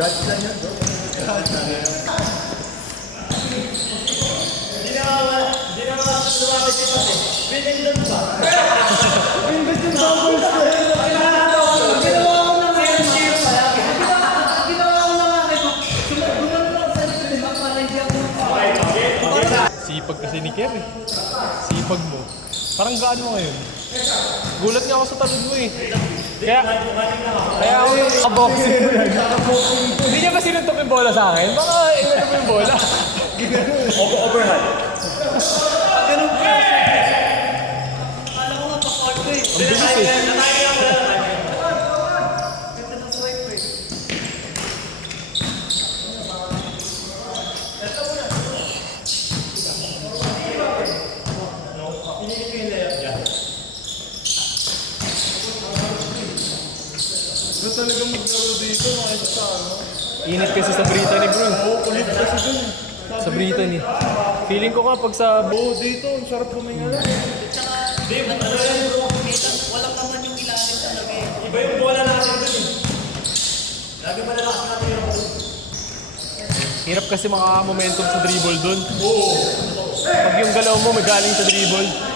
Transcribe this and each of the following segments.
God lang yan, bro. Hindi na lumapit si Pati. Pinindot ba? Pinindot yung doubles ko. Ginawa ko na ngayon. Ginawa ko na ngayon. Gumano lang sa lima para hindi ako Sipag kasi ni Kev eh. Sipag mo. Parang gaan mo ngayon. Gulat nga ako sa talon mo eh. Kaya ako yung boxing mo yan. Hindi niya ba sinuntok yung bola sa akin? Baka ilan mo yung bola. Overhand. Ganun ka. Akala ko nga pa-court ko eh. Ang bilis eh. Ganda ng swipe eh. Gusto talaga maglaro dito makita sa ano. Init kasi sa Brittany bro. Oo, kulit kasi dun. Sa Brittany. Feeling ko nga pag sa buo dito, ang sarap kuminga lang. Tsaka, walang naman yung ilalim talaga eh. Iba yung bola natin dun eh. Lagi malalakas natin yung bola. Hirap kasi maka-momentum sa dribble dun. Oo. Pag yung galaw mo may galing sa dribble.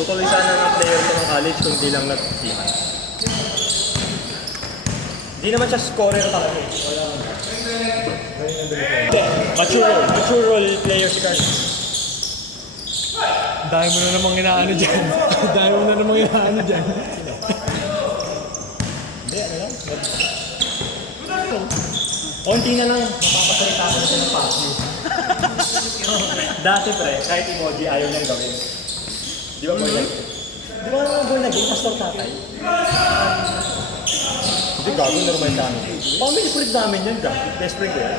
Tutuloy sana ng player ko ng college kung di lang nag-team. Hindi naman siya scorer talaga. Mature role player si Carlos. Dahil mo na namang inaano dyan. Dahil mo na namang inaano dyan. Hindi, ano lang. Konti na lang, mapapasalita ko na siya ng pass you. Dati pre, kahit emoji ayaw niyang gawin. Di ba boy? Di ba naman boy naging pastor tatay? Hindi gago, normal sa amin. Pamili sprig namin yun, gago. Best sprig ko yan.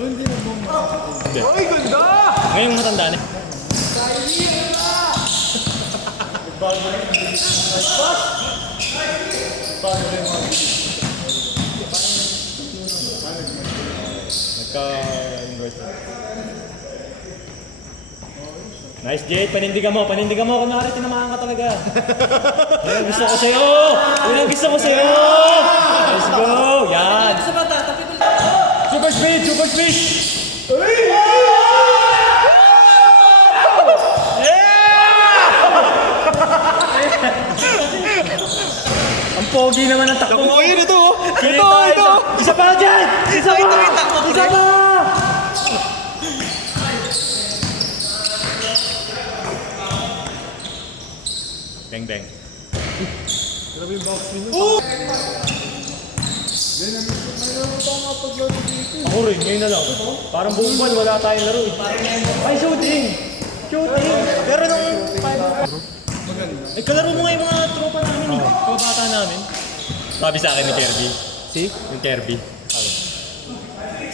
Uy, ganda! Ngayong matanda na. Nagka-invert. Nice, Jade. Panindigan mo. Kunwari, tinamaan ka talaga. Yan, gusto ko sa'yo. Yan, gusto ko sa'yo. Let's go. Yan. Sa bata, tapi ko Super speed. Ang pogi naman ng takbo. Naku, yun ito! Ito! Isa pa dyan! Isa pa! Bang bang. Grabe yung box mo. Ako rin, ngayon na lang. Parang buong buwan wala tayong laro eh. Ay, shooting! Pero nung... Eh, kalaro mo nga yung mga tropa namin eh. Kababata namin. Sabi sa akin ni Kirby. Si? Yung Kirby.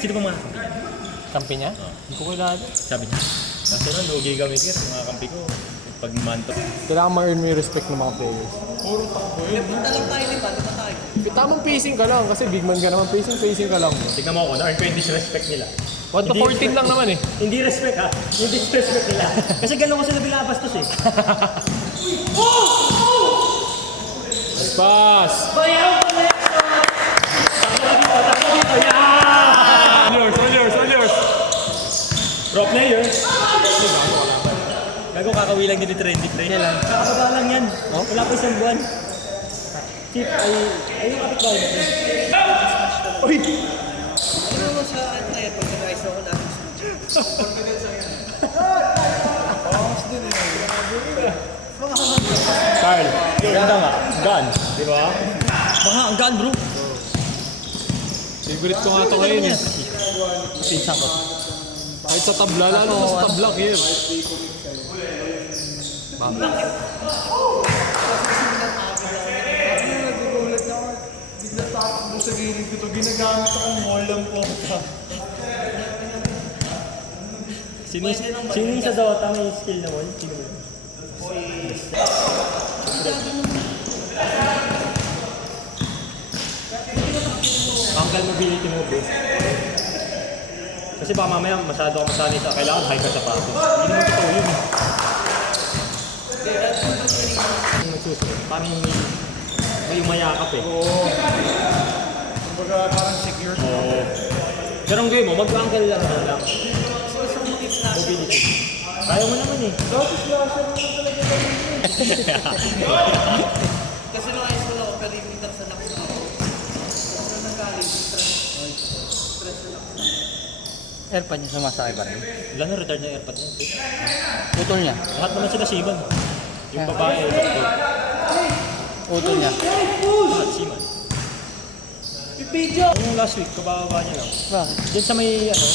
Sino ba mga kampi? Kampi niya? Hindi ko kilala. Sabi niya. Kaso na, lugi kami Kir. Mga kampi ko. Pag manto. Kailangan ma-earn mo yung respect ng mga players. punta lang tayo ni ba? Di ba tayo? Tamang pacing ka lang kasi big man ka naman. Pacing ka lang. Tignan mo ako, na-earn ko yung disrespect nila. 1 to 14 lang naman eh. Hindi respect ha. Yung disrespect nila. Kasi gano'n ko sila binabastos eh. Pass! Bayaw ko na yun! Yours! Pro player. Gago kakawi lang din ni Trendy Trey. Kakababa lang yan. Wala pa isang buwan. Chip ay yung kapitbahay natin. Uy! Ano mo sa akin tayo pag nag-ice ako natin? Carl, ganda nga. Gun. Di ba? Baka ang gun bro. Favorite ko nga ito ngayon eh. Pinsa ko. Kahit sa tabla, lalo na sa tabla here. Nagulat na ako. Bigla tatakbo sa gilid ko ito. Ginagamit akong molang po. Sino sa Dota may skill naman? Sino? ankle mobility mo, bro. Kasi baka mamaya masyado ka masanay sa kailangan high ka sapatos. Hindi naman totoo yun eh. Yung nagsusunod, parang may umayakap eh. Oo. Kumbaga parang secure. Oo. Pero ang game mo, mag-ankle lang lang. Mobility. Kaya mo naman eh. Dati slasher naman talaga gawin yun. Kasi nung high school ako, perimeter sa lakas ako. Nung nag-college, stress sa lakas. Airpod niya sumasakay ba rin? Wala na retard na airpod niya. Utol niya. Lahat naman sila seaman. Yung babae, Utol niya. lahat seaman. Pipidyo! Yung last week, kabababa niya lang. Bakit? Diyan sa may, ano,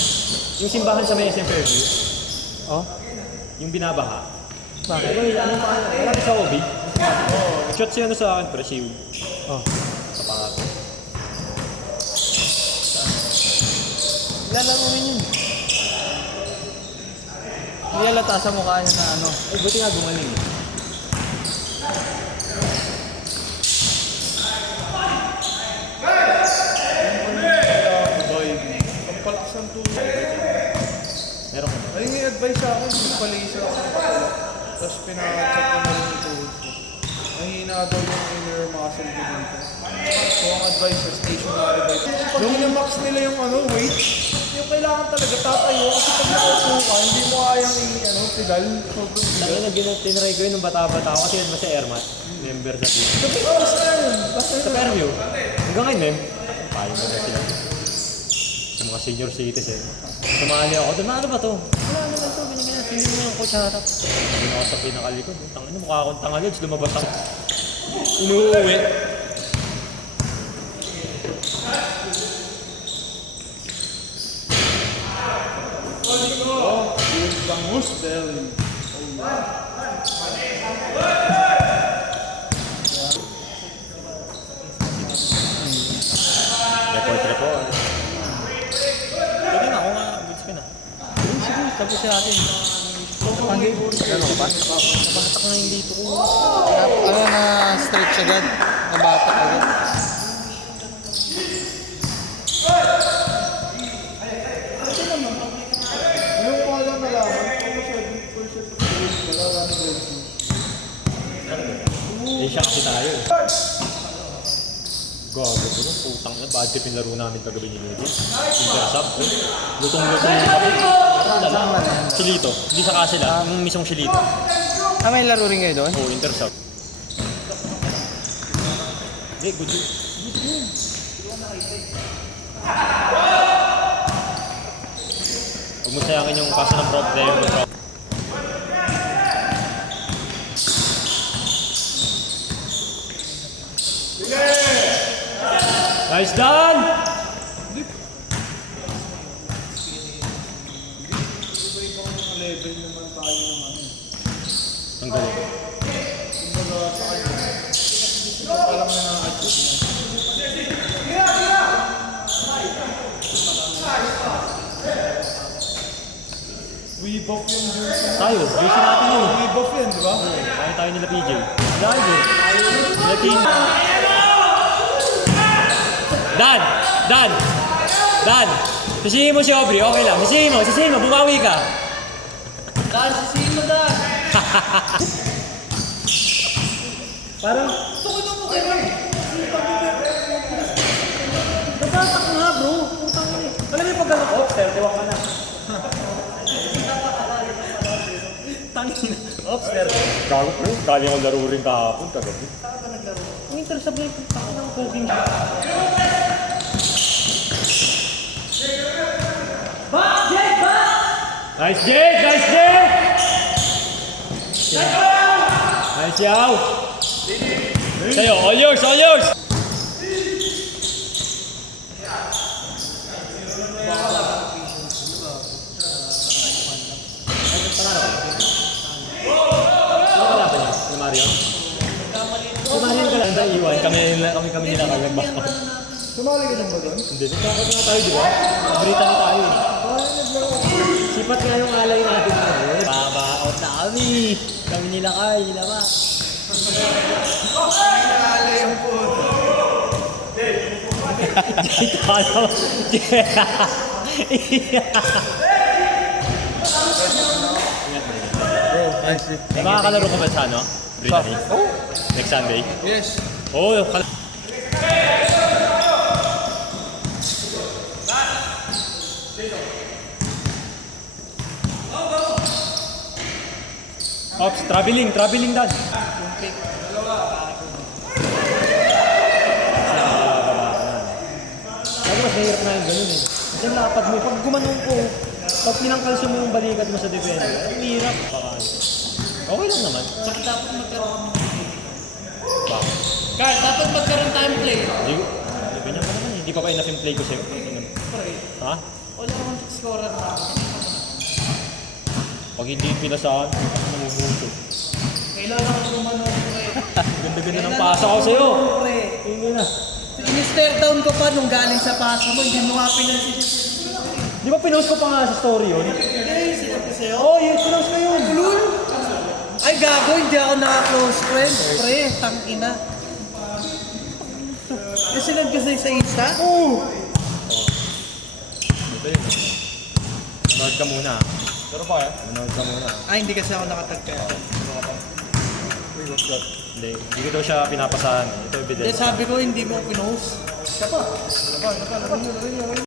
yung simbahan sa may SM Fairview, Oh? yung binabaha. Bakit? Ano pa, malapit sa OB. Shot siya na sa akin, pero shield. Oh. Sa pangato. Lalaro rin yun. Hindi halata sa mukha niya na ano. Ay, buti nga gumaling eh. Pampalaksan tulad. Meron ko. Ay, may advice sa akin, yung palisa ako. Tapos pinaka-check ko na rin yung tuhod ko. Mahina daw yung inner muscle ko dito. So, ang advice sa stationary bike. Nung na-max nila yung weight, yung kailangan talaga tatayo kasi pag nakaupo ka, hindi mo kayang pedal. Sobrang Sabi na tinry ko yun nung bata-bata ako kasi yun ba si Airmat, member sa team. Sabi ko, basta yun. Basta Sa yun. Fairview, hanggang ngayon, mem. Paano ba sila? Sa mga senior citizen. Sumali ako doon, ano ba to? Wala naman to, binigyan na, hindi mo ng coach harap. Hindi ako sa pinakalikod. Tangin na, mukha akong tangalids, lumabas ako. Inuuwi. Oh, here's the moose belly. Report. Pwede na, ako nga, goods ka na. Sige, tapos natin. Panggi. Ano ka ba? Nabatak na yung dito ko. Ano na stretch agad? Nabatak agad. Yung mga lang nalaman, kung 7% of the weight wala na growth. Eh, siya kasi tayo eh. Gago ko nung putang na, bad tip yung laro namin kagabi ni Lady. Intersub, eh. Lutong-lutong yung kami. Chilito, hindi sa kasila, ang mismong Chilito. Ah, may laro rin kayo doon? Oo, intersub. Hindi, good yun. Huwag mo sayangin yung kaso ng problem. Nice done! Ibang level naman tayo ng Ang galing. Kumbaga sa kanya, ito pa lang na-adjust na. We-buff yung jersey. Tayo, jersey natin yun. We-buff yan, di ba? Tayo nila PJ. Lago. Nila team. Dan! Sisihin mo si Aubrey, okay lang. Sisihin mo, bumawi ka. Dan, sisihin mo, Dan! Parang, Tukod mo kayo! natatak nga bro. Putang ina. Alam mo yung pagkano ko? Tiwak ka na. Tangina. Upstairs. Gago bro. Galing ako laro rin kahapon. Kagabi. Ang intersab na yung putang ng cooking. Nice Jake! Nice Yaw! Sa'yo, all yours! Ano ka niya? Ni Mario? Si Mario ka lang iwan. Kami nila kagad ba? Sumali ka din ba doon? Hindi, nagkakot nga tayo, di ba? Nabrita na tayo. Sipat nga yung alay natin. Babaot na kami. Kami nila Carl, nila Ma. Alay ang po. Makakalaro ka ba sa ano? Brittany? Next Sunday? Yes. Oo, Ops, traveling dan. Lagi mas mahirap na yung ganun eh. Kasi ang lapad mo, pag gumanong ko, pag pinangkalsyo mo yung balikat mo sa defender, ang hirap. Okay lang naman. Dapat magkaroon ng Bakit? Carl, dapat magkaroon tayong play. Hindi ko. Ganyan ka naman eh. Hindi pa enough yung play ko sa'yo. Ha? Wala naman scorer na. Pag hindi pinasaan, namumuto. Kailangan ko gumanon, pre. Ganda-ganda ng pasa ko sa'yo. Pre. Hindi na. In-stare down ko pa nung galing sa pasa mo, hindi mo nga pinansin. Di ba pinost ko pa nga sa story yun? Hindi, sinabi sa'yo. Oo, yun. Pinost ko yun. Lul! Ay, gago, hindi ako naka-close friend. Pre, tangina. Kasi nag-gasay sa Insta? Oo. Ito yun. Manood ka muna. Pero pa manood ka muna. Ay, hindi kasi ako nakatagka. Hindi ko daw siya pinapasahan. Ito Hindi, evidence. sabi ko, hindi mo pinost.